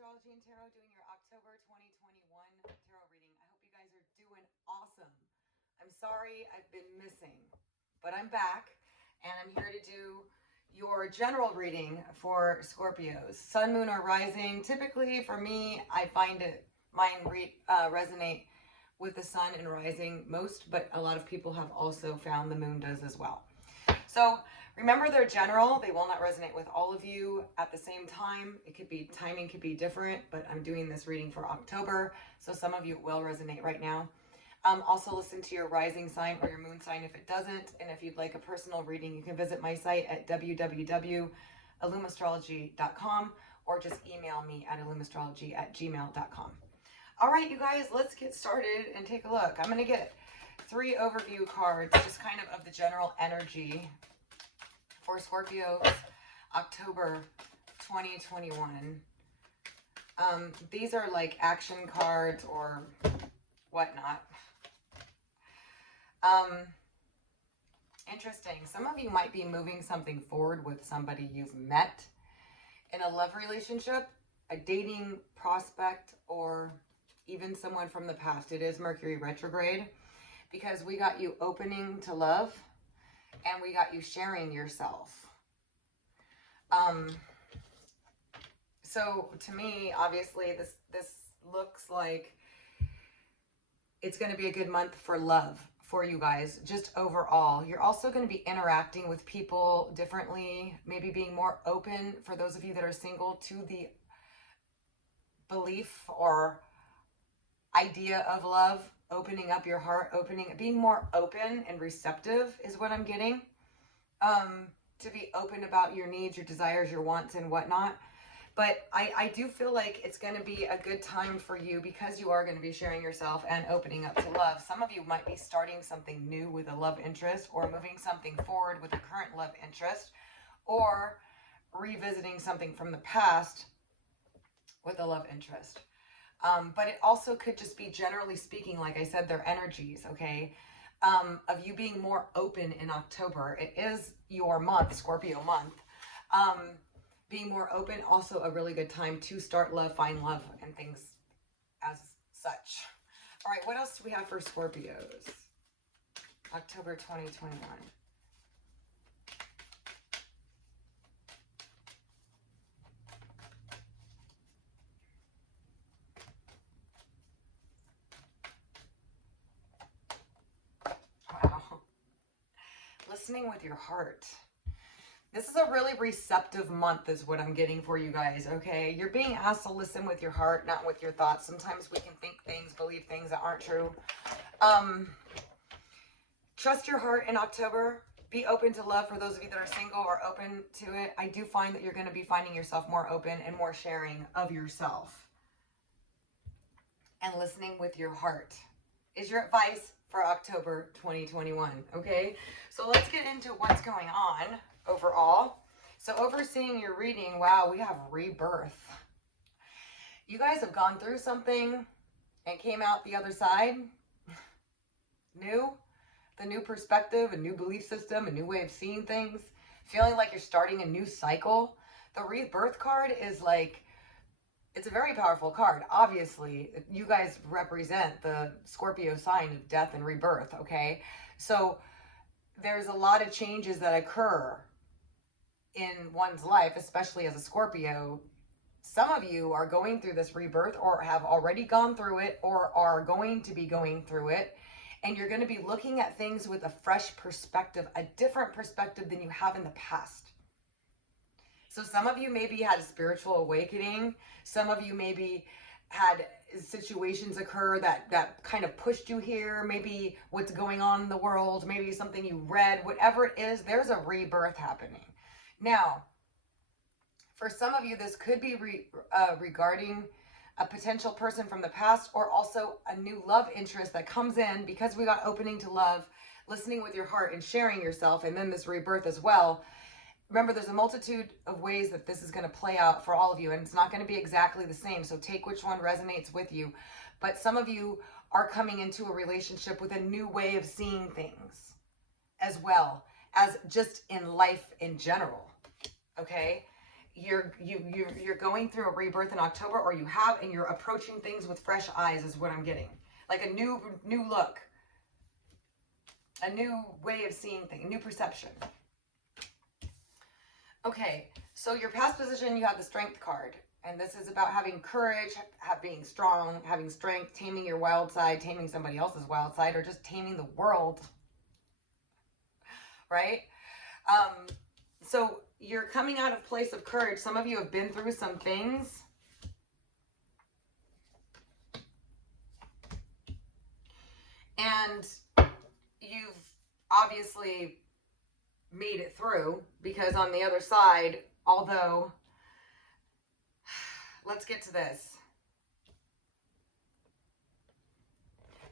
Astrology and Tarot doing your October 2021 tarot reading. I hope you guys are doing awesome. I'm sorry I've been missing, but I'm back and I'm here to do your general reading for Scorpios. Sun, Moon, or Rising. Typically for me, I find mine resonate with the Sun and Rising most, but a lot of people have also found the Moon does as well. So remember, they're general. They will not resonate with all of you at the same time. It could be, timing could be different, but I'm doing this reading for October, so some of you will resonate right now. Also listen to your rising sign or your moon sign if it doesn't. And if you'd like a personal reading, you can visit my site at www.illumastrology.com or just email me at illumastrology@gmail.com. All right, you guys, let's get started and take a look. I'm going to get 3 overview cards, just kind of the general energy for Scorpios, October 2021. These are like action cards or whatnot. Interesting. Some of you might be moving something forward with somebody you've met in a love relationship, a dating prospect, or even someone from the past. It is Mercury retrograde, because we got you opening to love and we got you sharing yourself. So to me, obviously, this looks like it's going to be a good month for love for you guys, just overall. You're also going to be interacting with people differently, maybe being more open, for those of you that are single, to the belief or idea of love, opening up your heart, being more open and receptive is what I'm getting. To be open about your needs, your desires, your wants, and whatnot. But I do feel like it's going to be a good time for you, because you are going to be sharing yourself and opening up to love. Some of you might be starting something new with a love interest, or moving something forward with a current love interest, or revisiting something from the past with a love interest. But it also could just be, generally speaking, like I said, their energies, okay? Of you being more open in October. It is your month, Scorpio month. Being more open, also a really good time to start love, find love, and things as such. All right, what else do we have for Scorpios? October 2021. Wow. Listening with your heart. This is a really receptive month is what I'm getting for you guys, okay? You're being asked to listen with your heart, not with your thoughts. Sometimes we can think things, believe things that aren't true. Trust your heart in October. Be open to love for those of you that are single or open to it. I do find that you're going to be finding yourself more open and more sharing of yourself. And listening with your heart is your advice for October 2021, okay? So let's get into what's going on overall. So overseeing your reading, wow, we have rebirth. You guys have gone through something and came out the other side new. The new perspective, a new belief system, a new way of seeing things, feeling like you're starting a new cycle. The rebirth card is like, it's a very powerful card. Obviously, you guys represent the Scorpio sign of death and rebirth, okay? So there's a lot of changes that occur in one's life, especially as a Scorpio. Some of you are going through this rebirth, or have already gone through it, or are going to be going through it. And you're going to be looking at things with a fresh perspective, a different perspective than you have in the past. So some of you maybe had a spiritual awakening. Some of you maybe had situations occur that kind of pushed you here. Maybe what's going on in the world, maybe something you read, whatever it is, there's a rebirth happening. Now, for some of you, this could be regarding a potential person from the past, or also a new love interest that comes in, because we got opening to love, listening with your heart, and sharing yourself, and then this rebirth as well. Remember, there's a multitude of ways that this is going to play out for all of you, and it's not going to be exactly the same, so take which one resonates with you. But some of you are coming into a relationship with a new way of seeing things, as well as just in life in general, okay? you're going through a rebirth in October, or you have, and you're approaching things with fresh eyes is what I'm getting. Like a new look, a new way of seeing things, a new perception. Okay, so your past position, you have the Strength card. And this is about having courage, being strong, having strength, taming your wild side, taming somebody else's wild side, or just taming the world. Right? So you're coming out of place of courage. Some of you have been through some things. And you've obviously made it through, because on the other side, although, let's get to this.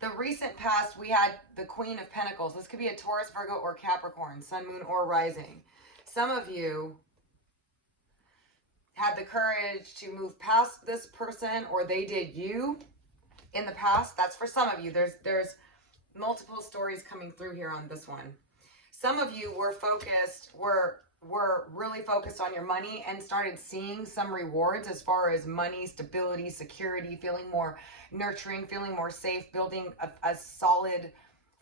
The recent past, we had the Queen of Pentacles. This could be a Taurus, Virgo, or Capricorn, Sun, Moon, or Rising. Some of you had the courage to move past this person, or they did you in the past. That's for some of you. There's multiple stories coming through here on this one. Some of you were really focused on your money and started seeing some rewards as far as money, stability, security, feeling more nurturing, feeling more safe, building a solid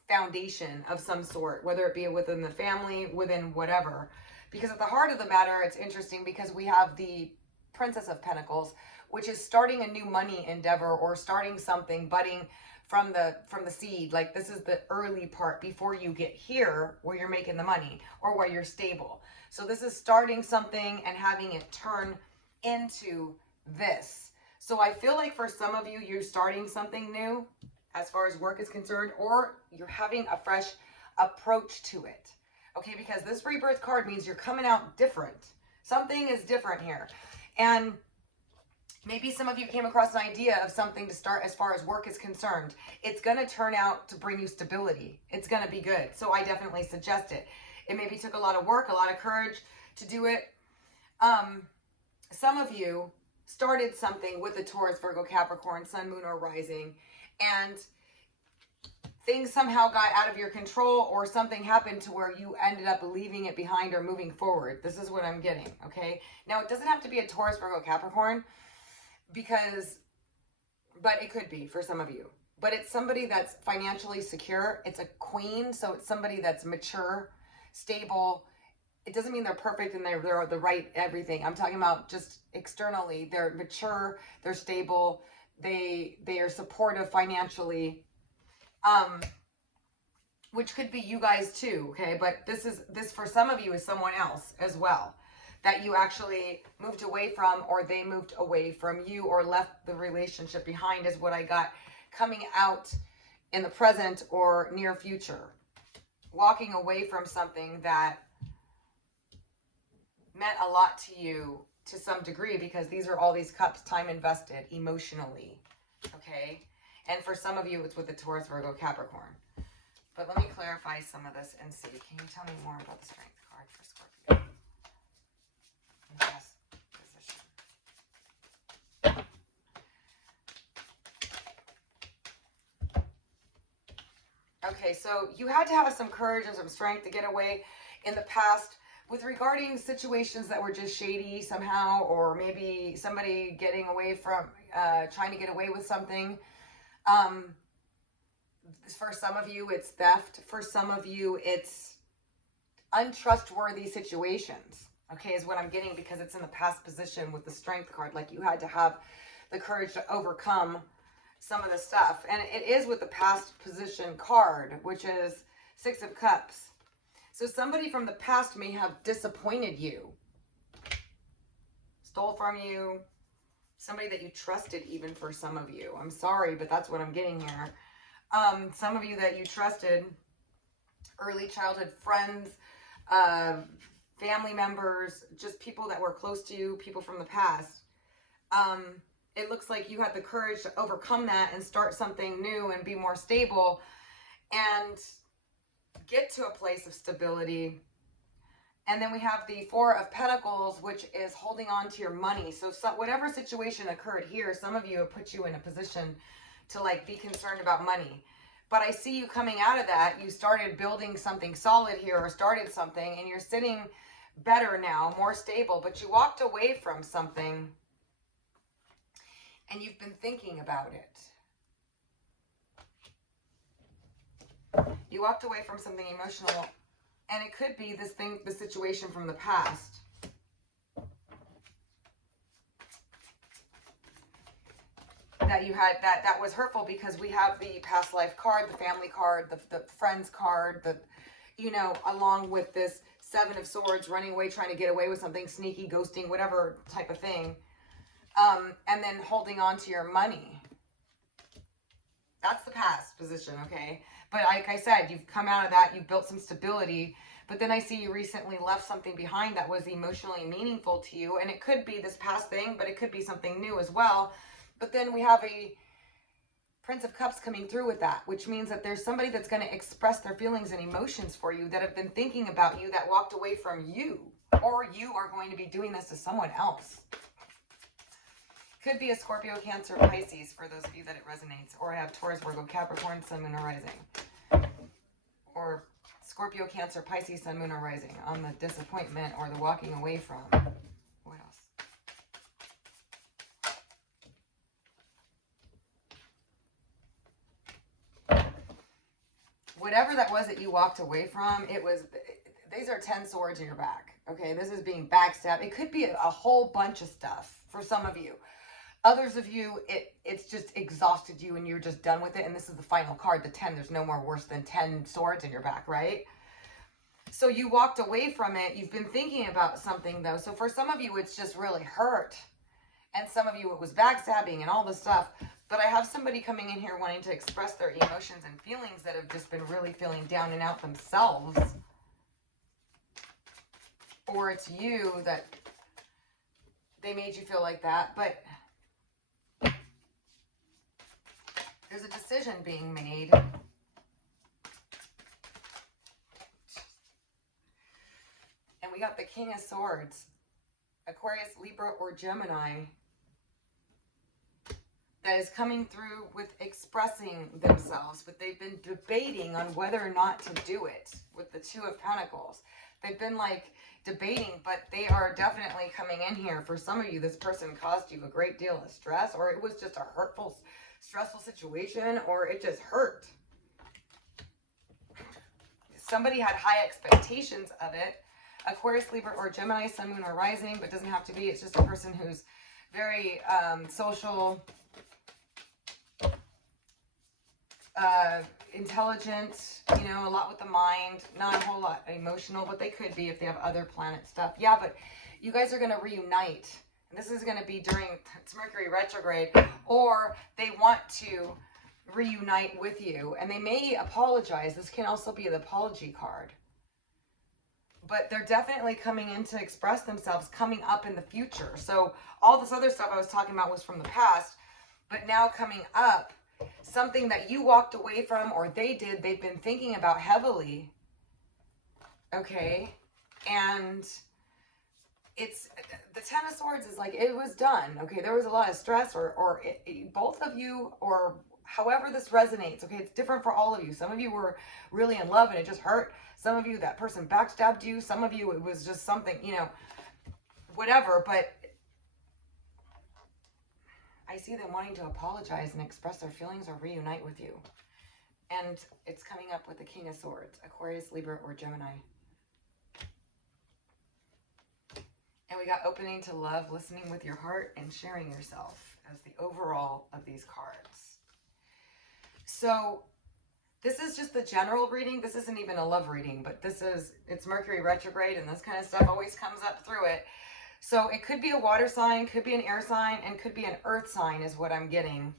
foundation of some sort, whether it be within the family, within whatever. Because at the heart of the matter, it's interesting because we have the Princess of Pentacles, which is starting a new money endeavor, or starting something, budding from the seed. Like, this is the early part before you get here where you're making the money or where you're stable. So this is starting something and having it turn into this. So I feel like for some of you, you're starting something new as far as work is concerned, or you're having a fresh approach to it. Okay, because this rebirth card means you're coming out different. Something is different here. And maybe some of you came across an idea of something to start as far as work is concerned. It's going to turn out to bring you stability. It's going to be good. So I definitely suggest it. It maybe took a lot of work, a lot of courage to do it. Some of you started something with a Taurus, Virgo, Capricorn, Sun, Moon, or Rising, and things somehow got out of your control, or something happened to where you ended up leaving it behind or moving forward. This is what I'm getting, okay? Now, it doesn't have to be a Taurus, Virgo, Capricorn, but it could be for some of you. But it's somebody that's financially secure. It's a queen, so it's somebody that's mature, stable. It doesn't mean they're perfect and they're the right everything. I'm talking about just externally. They're mature, they're stable, they are supportive financially, which could be you guys too, okay? But this for some of you is someone else as well, that you actually moved away from, or they moved away from you, or left the relationship behind, is what I got coming out in the present or near future. Walking away from something that meant a lot to you to some degree, because these are all these cups, time invested emotionally, okay? And for some of you, it's with the Taurus, Virgo, Capricorn. But let me clarify some of this and see. Can you tell me more about the Strength card for Scorpio? Past position. Okay, so you had to have some courage and some strength to get away in the past with regarding situations that were just shady somehow, or maybe somebody getting away from, trying to get away with something. For some of you, it's theft. For some of you, it's untrustworthy situations, okay, is what I'm getting, because it's in the past position with the Strength card. Like, you had to have the courage to overcome some of the stuff. And it is with the past position card, which is Six of Cups. So somebody from the past may have disappointed you, stole from you, somebody that you trusted, even for some of you. I'm sorry, but that's what I'm getting here. Some of you that you trusted, early childhood friends, family members, just people that were close to you, people from the past. It looks like you had the courage to overcome that and start something new and be more stable and get to a place of stability. And then we have the Four of Pentacles, which is holding on to your money. So whatever situation occurred here, some of you have put you in a position to like be concerned about money. But I see you coming out of that. You started building something solid here, or started something, and you're sitting better now, more stable, but you walked away from something and you've been thinking about it. You walked away from something emotional, and it could be this thing, the situation from the past. That you had, that was hurtful, because we have the past life card, the family card, the friends card, the, you know, along with this Seven of Swords, running away, trying to get away with something, sneaky, ghosting, whatever type of thing. And then holding on to your money. That's the past position, okay? But like I said, you've come out of that, you've built some stability, but then I see you recently left something behind that was emotionally meaningful to you, and it could be this past thing, but it could be something new as well. But then we have a Prince of Cups coming through with that, which means that there's somebody that's going to express their feelings and emotions for you, that have been thinking about you, that walked away from you, or you are going to be doing this to someone else. Could be a Scorpio, Cancer, Pisces, for those of you that it resonates. Or I have Taurus, Virgo, Capricorn, Sun, Moon, or Rising. Or Scorpio, Cancer, Pisces, Sun, Moon, or Rising on the disappointment or the walking away from. What else? Whatever that was that you walked away from, it was, these are 10 swords in your back. Okay, this is being backstabbed. It could be a whole bunch of stuff for some of you. Others of you, it's just exhausted you and you're just done with it. And this is the final card, the 10. There's no more worse than 10 swords in your back, right? So you walked away from it. You've been thinking about something, though. So for some of you, it's just really hurt. And some of you, it was backstabbing and all this stuff. But I have somebody coming in here wanting to express their emotions and feelings that have just been really feeling down and out themselves. Or it's you that they made you feel like that. But there's a decision being made. And we got the King of Swords. Aquarius, Libra, or Gemini. That is coming through with expressing themselves. But they've been debating on whether or not to do it. With the Two of Pentacles. They've been like debating, but they are definitely coming in here. For some of you, this person caused you a great deal of stress. Or it was just a hurtful, stressful situation, or it just hurt. Somebody had high expectations of it. Aquarius, Libra, or Gemini, Sun, Moon, or Rising, but doesn't have to be. It's just a person who's very social, intelligent, you know, a lot with the mind, not a whole lot emotional, but they could be if they have other planet stuff. Yeah, but you guys are going to reunite. This is going to be during, it's Mercury retrograde, or they want to reunite with you, and they may apologize. This can also be the apology card. But they're definitely coming in to express themselves coming up in the future. So all this other stuff I was talking about was from the past, but now coming up, something that you walked away from, or they did, they've been thinking about heavily. Okay? And it's the Ten of Swords is like, it was done. Okay, there was a lot of stress, or both of you, or however this resonates. Okay, it's different for all of you. Some of you were really in love and it just hurt. Some of you, that person backstabbed you. Some of you, it was just something, you know, whatever. But I see them wanting to apologize and express their feelings or reunite with you. And it's coming up with the King of Swords, Aquarius, Libra, or Gemini. And we got opening to love, listening with your heart, and sharing yourself as the overall of these cards. So this is just the general reading. This isn't even a love reading, but it's Mercury retrograde, and this kind of stuff always comes up through it. So it could be a water sign, could be an air sign, and could be an earth sign is what I'm getting.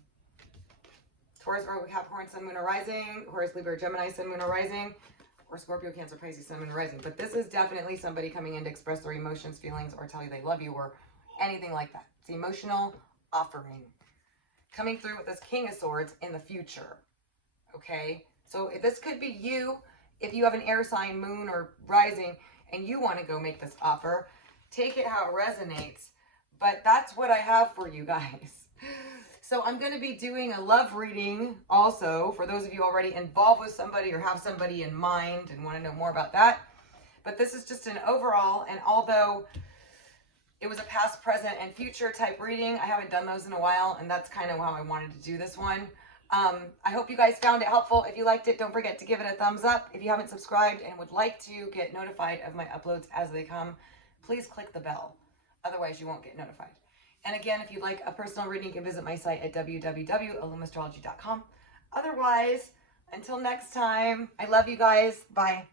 Taurus, Virgo, Capricorn, Sun, Moon, or Rising. Aquarius, Libra, Gemini, Sun, Moon, or Rising. Or Scorpio, Cancer, Pisces, Sun, Moon, or Rising. But this is definitely somebody coming in to express their emotions, feelings, or tell you they love you, or anything like that. It's emotional offering. Coming through with this King of Swords in the future. Okay? So this could be you, if you have an air sign, moon, or rising, and you want to go make this offer. Take it how it resonates. But that's what I have for you guys. So I'm going to be doing a love reading also for those of you already involved with somebody or have somebody in mind and want to know more about that. But this is just an overall, and although it was a past, present, and future type reading, I haven't done those in a while, and that's kind of how I wanted to do this one. I hope you guys found it helpful. If you liked it, don't forget to give it a thumbs up. If you haven't subscribed and would like to get notified of my uploads as they come, please click the bell. Otherwise, you won't get notified. And again, if you'd like a personal reading, you can visit my site at www.illumastrology.com. Otherwise, until next time, I love you guys. Bye.